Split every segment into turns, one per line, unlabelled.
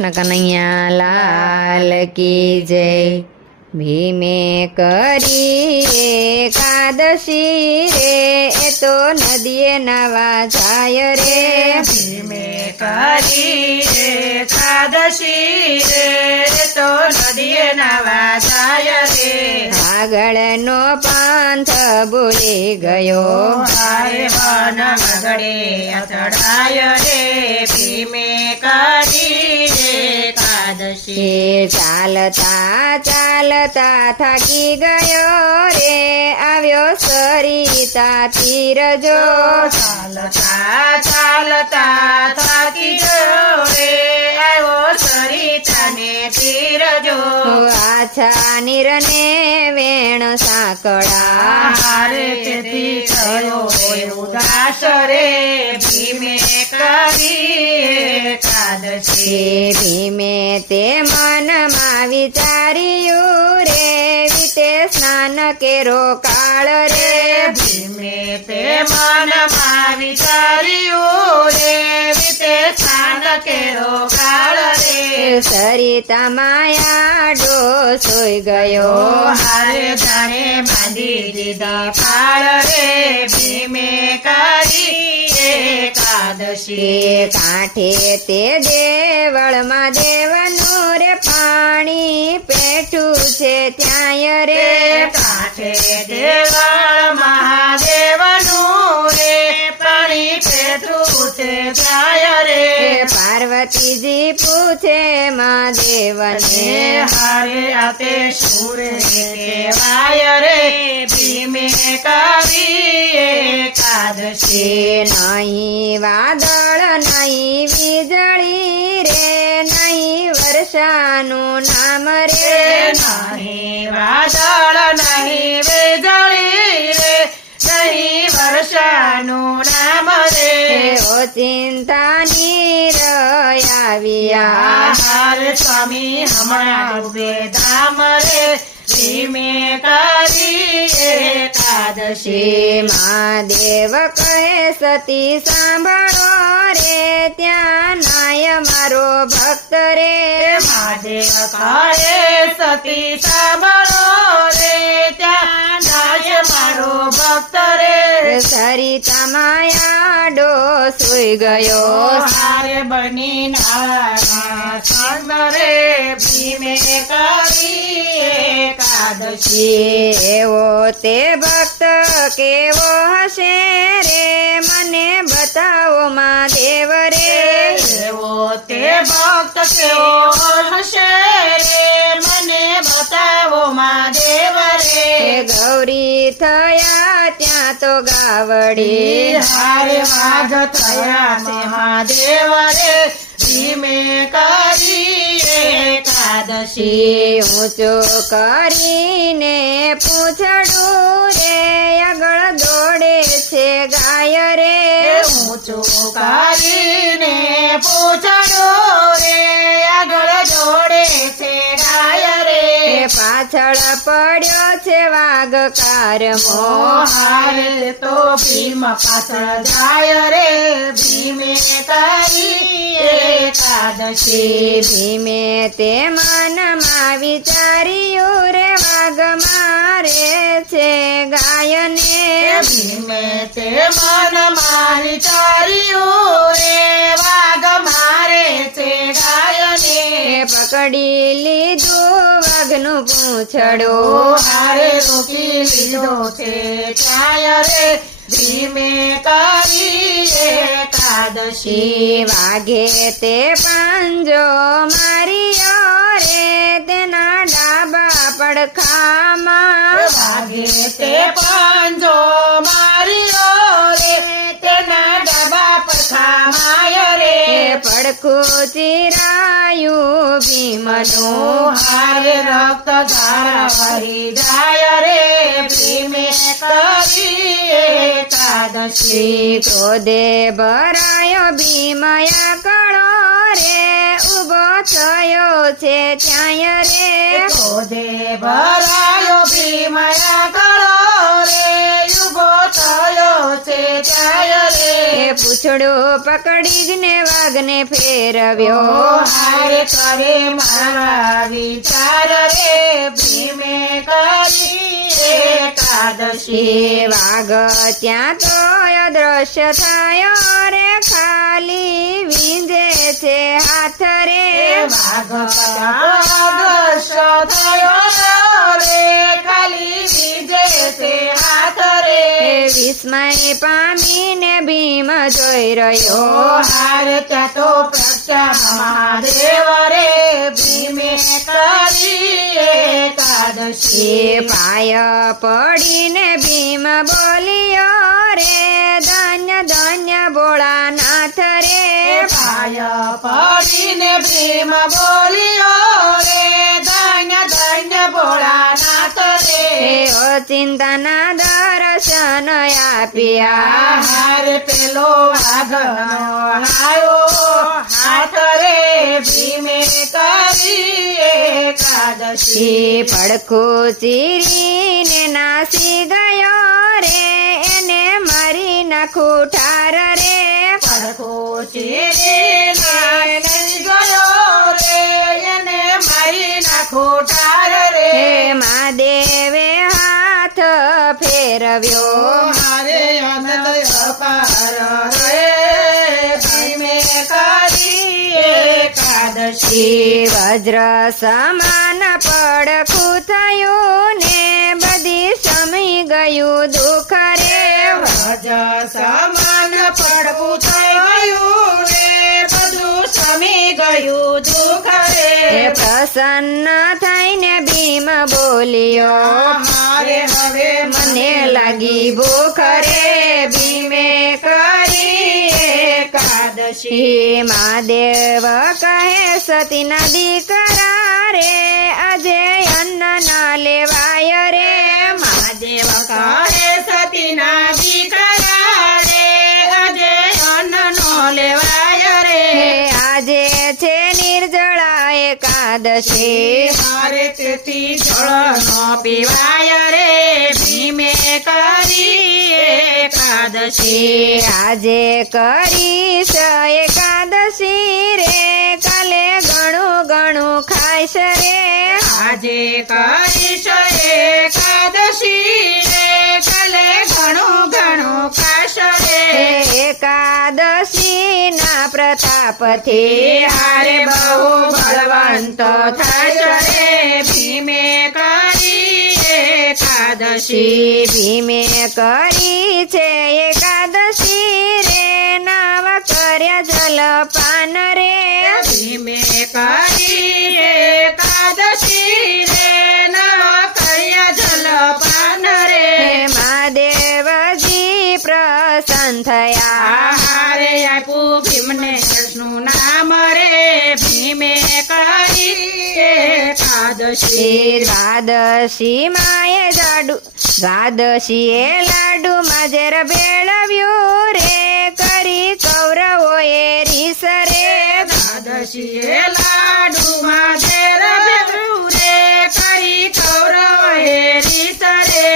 કૃષ્ણ કનૈયા લાલ કી જય ભીમે કરી એકાદશી રે એ તો નદીએ નાવા જાય રે
ભીમે કરી એકાદશી રે તો નદીએ નાવા જાય રે
આગળનો પાંથ ભૂલી ગયો.
હારે વન મગડે અથડાય રે ભીમે કરી એકાદશી
ચાલતા ચાલતા થાકી ગયો રે આવ્યો સરિતા તીરજો.
ચાલતા ચાલતા થાકી ગયો રે આવ્યો સરિતાને તીરજો.
આછા નિરને વેણ સાંકળા.
હારે તેથી થયો ઉદાસ રે ભીમે કરી એકાદશી
છે. ભીમે તે મનમાં વિચાર્યું રે વિતે સ્નાન કેરો કાળ રે.
ભીમે તે મનમાં વિચાર્યું રે વિતે સ્નાન કેરો કાળ રે.
સરિતા માયા ડો સોઈ ગયો.
હારે જાણે બાંધી દીધા કાળ રે ભીમે કરી એકાદશી
કાંઠે તે દેવળમાં દેવનું રે પાણી પેઠું છે ત્યાંય રે
કાંઠે દેવળ
પાર્વતીજી પૂછે મહાદેવને
હારે આતે સુરે કેવાય રે ભીમે કરી એકાદશી.
નહીં વાદળ નહીં વીજળી રે નહીં વર્ષાનું નામ રે.
નહીં વાદળ નહીં વીજળી રે નહીં વર્ષાનું
એવો ચિંતાની આવ્યા
હારે સ્વામી હમણાં ડૂબે ધામ રે ધીમે કરી એકાદશી
શ્રી મહાદેવ કહે સતી સાંભળો રે ત્યાં નાય મારો ભક્ત રે
મહાદેવ કહે સતી સાંભળો રે ત્યાં નાય મારો ભક્ત રે
સરિતા માયા ડો સુઈ ગયો
હારે બની નાના સંગ રે ભીમે કરી એકાદશી
એવો તે ભક્ત કેવો હશે રે મને બતાવો મહાદેવ રે
એવો તે ભક્ત કેવો હશે રે મને બતાવો મહાદેવ રે
ગૌરી થયા ત્યાં તો ગાવડી.
હારે વાઘ થયા મહાદેવ રે ધીમે કરી એકાદશી.
ઊંચો કરીને પૂછડું રે આગળ દોડે છે ગાય રે.
ઊંચું કરીને પૂછડું રે આગળ દોડે છે ગાય
પાછળ પડ્યો છે વાઘ કારમો
હારે તો ભીમ પાછળ જાય રે ભીમે કરી એકાદશી.
ભીમે તે મનમાં વિચાર્યું રે વાઘ મારે છે ગાયને.
ભીમે તે મન વિચાર્યું ચાર્યું રે વાઘ મારે છે ગાયને.
એ પકડી લીધું વાઘનું પૂછડો.
હારે રોકી લીધો છે રે ધીમે કરી એકાદશી.
વાઘે તે પાંજો માર્યો રે તેના ડાબા પડખામાં.
વાઘે તે પાંજો માર્યો રે તેના ડાબા રે
પડખું ચિરાયું ભીમનું
હારે રક્ત ધારા વહી જાય રે ભીમે કરી એકાદશી.
ક્રોધે ભરાયો ભીમયા કળો રે ઊભો થયો છે ત્યાંય રે.
ક્રોધે ભરાયો ભીમયા કળો રે ઊભો થયો છે જાય રે
એ પૂછો પૂંછડું ને વાઘને ફેરવ્યો.
હારે કરે મારા વિચાર રે ભીમે કરી એકાદશી.
વાઘ ત્યાં તો અદ્રશ્ય થયો રે ખાલી વિંજે છે હાથ રે.
વાઘ અદ્રશ્ય થયો રે ખાલી વિંજે છે
વિસ્મય પામીને ભીમ જોઈ રહ્યો.
હારે ત્યાં તો મહાદેવ રે ભીમે કરી એકાદશી.
પાય પડીને ભીમ બોલ્યો રે ધન્ય ધન્ય ભોળાનાથ રે.
પાય પડીને ભીમ બોલ્યો
ચિંતાના દર્શન આપ્યા.
હારે પેલો વાઘનો આવ્યો હાથ રે ભીમે કરી એકાદશી.
પડખો ચીરીને નાસી ગયો રે એને મારી નાખો ઠાર રે.
પડખો ચીરીને ગયો રે એને મારી નાખો ઠાર રે.
મહાદેવે ફેરવ્યો.
મારે અપાર રે ભીમે કરી એકાદશી.
વજ્ર સમાન પડખું થયું ને બધી સમી ગયું દુઃખ રે.
ભજ સમાન પડવું
પ્રસન્ન થઈને ભીમ બોલ્યો
મારે હવે
મને લાગી ભૂખ રે ભીમે કરી એકાદશી. મહાદેવ કહે નદી દીકરા રે અજે અન્ન ના લેવાય રે. મહાદેવ
કહે સતીના દીકરા
એકાદશી
મારે તેથી જળ નો પીવાય રે ભીમે કરી એકાદશી.
આજે કરીશ એકાદશી રે કાલે ઘણું ઘણું ખાઈશ રે.
આજે કરીશ એકાદશી.
પ્રતાપથી
હારે બહુ બળવંત થશે રે ભીમે કરી એકાદશી
ભીમે કરી છે એકાદશી
એકાદશી
દ્વાદશી માએ જાડુ દ્વાદશી એ લાડુ માજેર ભેળવ્યું રે કરી કૌરવોએ રીસ રે
દ્વાદશીએ લાડુમાં ઝેર ભેગું રે કરી કૌરવે રીસ રે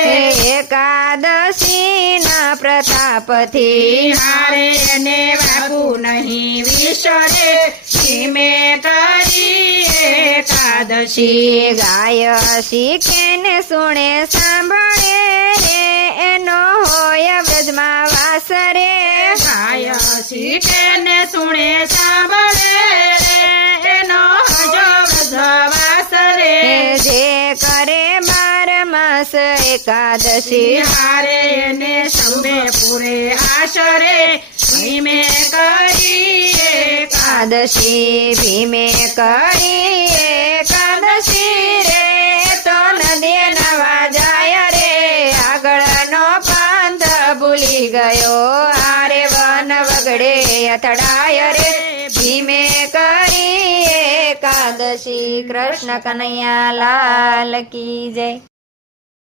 એકાદશી ના પ્રતાપથી
હારે ને બાપુ નહીં વિસરે. ધીમે કરી એકાદશી.
ગાય શીખે ને સુણે સાંભળે રે એનો હોય વ્રજમાં વાસ રે.
ગાય શીખે ને સુણે સાંભળે રે એનો હજો વ્રજવાસ રે.
જે કરે બાર માસ એકાદશી.
હારે ને સૌને પૂરે આશરે. ધીમે કરી
એકાદશી ભીમે કરી એકાદશી રે તો નદી નવા જાય રે આગળનો પાંથ ભૂલી ગયો આરે વન વગડે અથડાય રે ભીમે કરી એકાદશી કૃષ્ણ કનૈયા લાલ કી જય